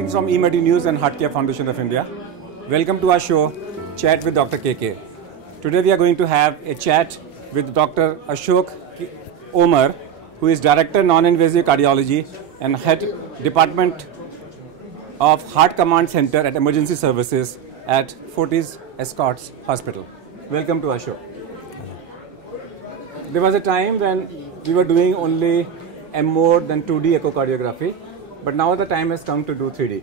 Greetings from eMedi News and Heartcare Foundation of India. Welcome to our show, Chat with Dr. KK. Today we are going to have a chat with Dr. Ashok Omar, who is Director Non-Invasive Cardiology and Head Department of Heart Command Center at Emergency Services at Fortis Escorts Hospital. Welcome to our show. There was a time when we were doing only M-mode and 2D echocardiography, but now the time has come to do 3D.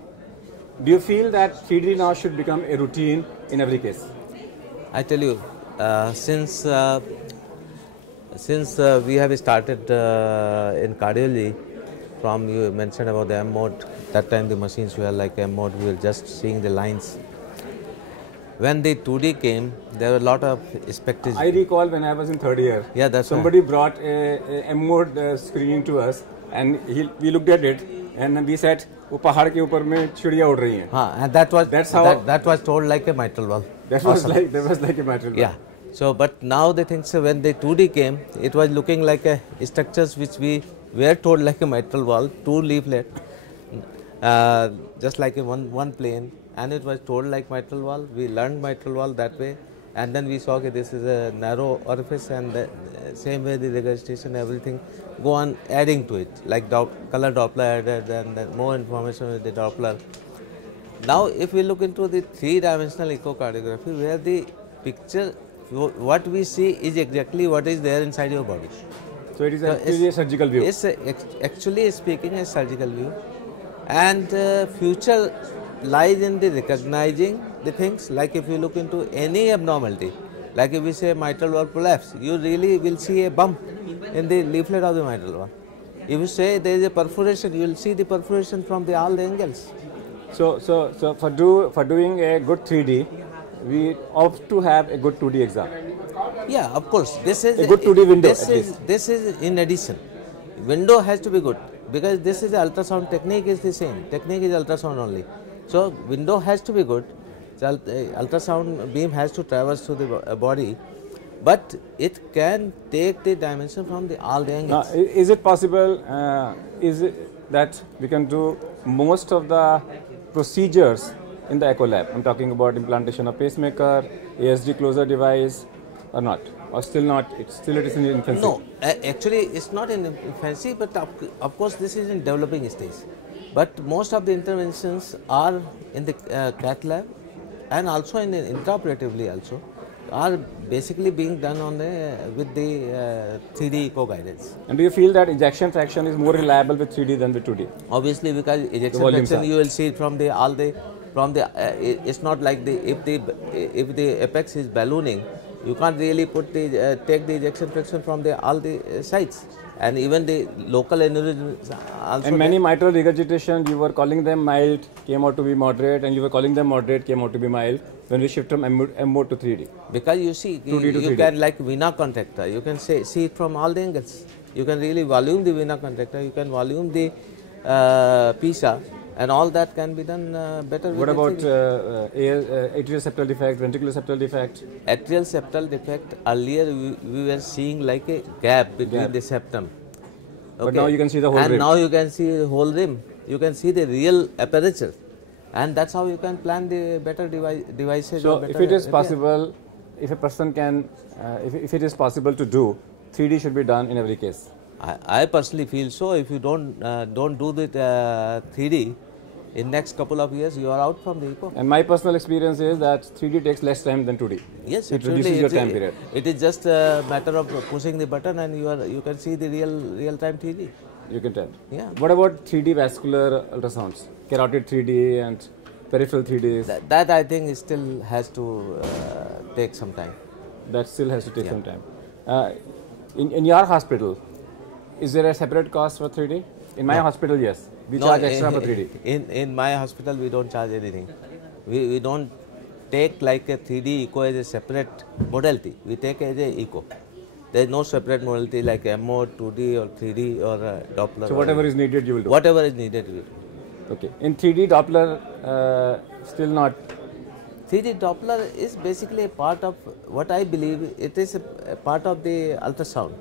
Do you feel that 3D now should become a routine in every case? I tell you, since we have started in cardiology, from you mentioned about the M mode, that time the machines were like M mode, we were just seeing the lines. When the 2D came, there were a lot of spectators. I recall when I was in third year, yeah, that's somebody brought a M mode screening to us, and we looked at it, and then we said, "वो पहाड़ के ऊपर में चिड़िया उड़ रही हैं." And that was told like a mitral valve. That was like a mitral valve. Yeah. So, but now the things when the 2D came, it was looking like a structures which we were told like a mitral valve, two leaflet, just like a one plane, and it was told like mitral valve. We learned mitral valve that way, and then we saw that this is a narrow orifice, and the same way the regurgitation, everything go on adding to it, like color Doppler added, and then more information with the Doppler. Now, if we look into the three-dimensional echocardiography, where the picture, what we see is exactly what is there inside your body. So it is actually a surgical view. It's actually speaking a surgical view, and future lies in the recognizing the things. Like if you look into any abnormality, like if we say mitral valve prolapse, you really will see a bump in the leaflet of the mitral valve. If you say there is a perforation, you will see the perforation from all the angles. So for doing a good 3D, we opt to have a good 2D exam. Yeah, of course. This is a good 2D window. This is in addition. Window has to be good, because this is the ultrasound technique is the same. Technique is ultrasound only. So window has to be good. So, ultrasound beam has to traverse through the body, but it can take the dimension from all the angles. Now, is it possible? Is it that we can do most of the procedures in the echo lab? I'm talking about implantation of pacemaker, ASD closer device, or not? Or still not? It is in infancy. No, actually it's not in infancy, but of course this is in developing stage. But most of the interventions are in the cath lab, and also in the intraoperatively also are basically being done on with the 3D echo guidance. And do you feel that ejection fraction is more reliable with 3D than with 2D? Obviously, because ejection fraction you will see from it's not like if the apex is ballooning, you can't really take the ejection fraction from all the sites, and even the local aneurysms also. And many mitral regurgitation, you were calling them mild, came out to be moderate, and you were calling them moderate, came out to be mild, when we shift from M mode to 3D. Because you see, you can like vena contractor, you can see it from all the angles. You can really volume the vena contractor, you can volume the PISA, and all that can be done better. What about atrial septal defect, ventricular septal defect? Atrial septal defect, earlier we were seeing like a gap between the septum. Okay. But now you can see the whole rim. And now you can see the whole rim. You can see the real aperture. And that's how you can plan the better devices. So if it is possible, if a person can, if it is possible to do, 3D should be done in every case. I personally feel so. If you don't do the 3D, in next couple of years you are out from the echo. And my personal experience is that 3D takes less time than 2D. Yes, it reduces your time period. It is just a matter of pushing the button, and you can see the real time 3D. You can tell. Yeah. What about 3D vascular ultrasounds? Carotid 3D and peripheral 3D? That I think still has to take some time. That still has to take some time. In your hospital, is there a separate cost for 3D? In my hospital, yes. We charge extra for 3D. In my hospital, we don't charge anything. We don't take like a 3D echo as a separate modality. We take as a echo. There is no separate modality like M-mode, 2D or 3D or Doppler. So whatever is needed, you will do? Whatever is needed, we will do. Okay. In 3D Doppler, still not? 3D Doppler is basically a part of what I believe it is a part of the ultrasound,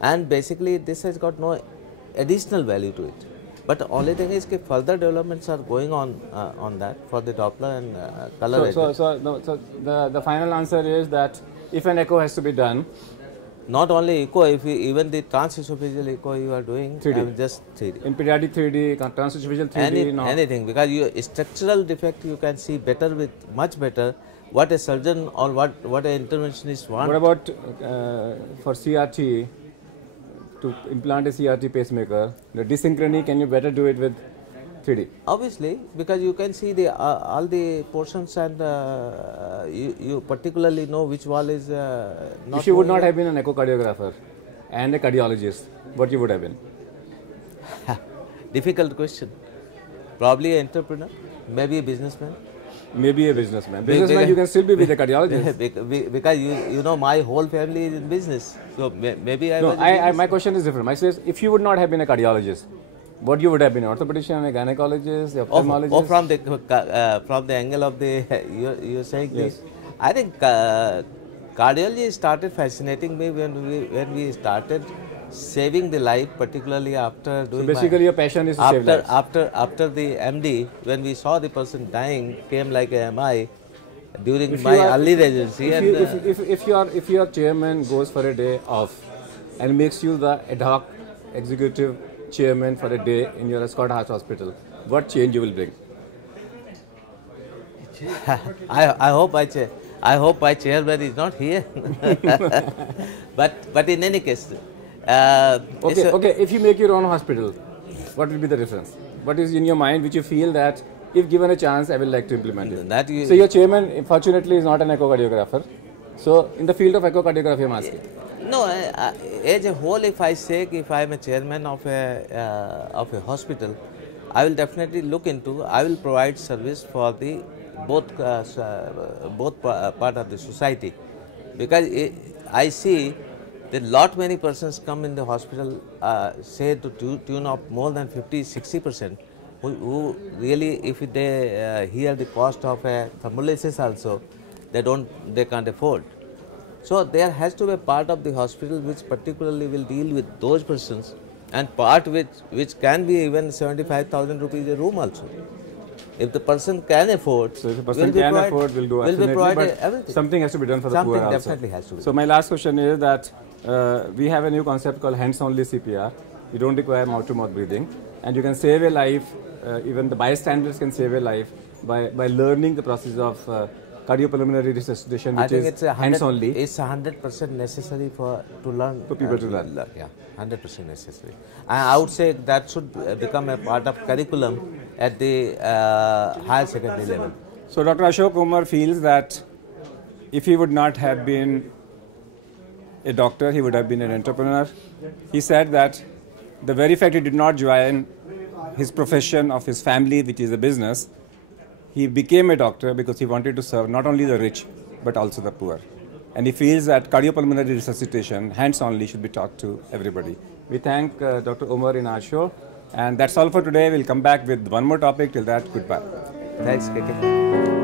and basically this has got no additional value to it. But only thing is that further developments are going on that for the Doppler and color. So the final answer is that if an echo has to be done, not only echo, if even the transesophageal echo you are doing, 3D. Just 3D. In pediatric 3D, transesophageal 3D, no. Anything, because you structural defect you can see better with much better what a surgeon or what an interventionist want. What about for CRT, to implant a CRT pacemaker, the desynchrony, can you better do it with 3D? Obviously, because you can see the all the portions and you particularly know which wall is not. If you would not have been an echocardiographer and a cardiologist, what you would have been? Difficult question. Probably an entrepreneur, maybe a businessman. Maybe a businessman. Businessman, you can still be with a cardiologist. Because you know my whole family is in business, so maybe I. No, my question is different. My says, if you would not have been a cardiologist, what you would have been? An orthopedician, a gynecologist, a ophthalmologist? Or from the angle of the you're saying yes. I think cardiology started fascinating me when we started saving the life, particularly after doing. So basically, your passion is to save lives. After the MD, when we saw the person dying, came like a MI during my early residency. If your chairman goes for a day off and makes you the ad hoc executive chairman for a day in your Scott Hart Hospital, what change you will bring? I hope my chairman is not here. but in any case. Okay. If you make your own hospital, what will be the difference? What is in your mind which you feel that if given a chance, I will like to implement it? So your chairman, fortunately, is not an echocardiographer. So in the field of echocardiography, I'm asking. No, as a whole, if I say if I am a chairman of a hospital, I will definitely look into. I will provide service for the both part of the society, because I see that lot many persons come in the hospital, say to tune of more than 50-60%, who really, if they hear the cost of a thrombolysis also, they can't afford. So there has to be a part of the hospital which particularly will deal with those persons, and part which can be even 75,000 rupees a room also. If the person can afford, so if the person can afford, will do absolutely, but everything. Something has to be done for the poor also. Something definitely has to be. So my last question is that we have a new concept called hands-only CPR. You don't require mouth-to-mouth breathing, and you can save a life. Even the bystanders can save a life by learning the process of cardiopulmonary resuscitation, which is hands-only. It's 100% necessary to learn. For people to learn. Yeah, 100% necessary. And I would say that should become a part of curriculum at the higher secondary level. So Dr. Ashok Omar feels that if he would not have been a doctor, he would have been an entrepreneur. He said that the very fact he did not join his profession of his family, which is a business, he became a doctor because he wanted to serve not only the rich, but also the poor. And he feels that cardiopulmonary resuscitation, hands-only, should be taught to everybody. We thank Dr. Omar in our show. And that's all for today. We'll come back with one more topic. Till that, goodbye. Thanks, KK.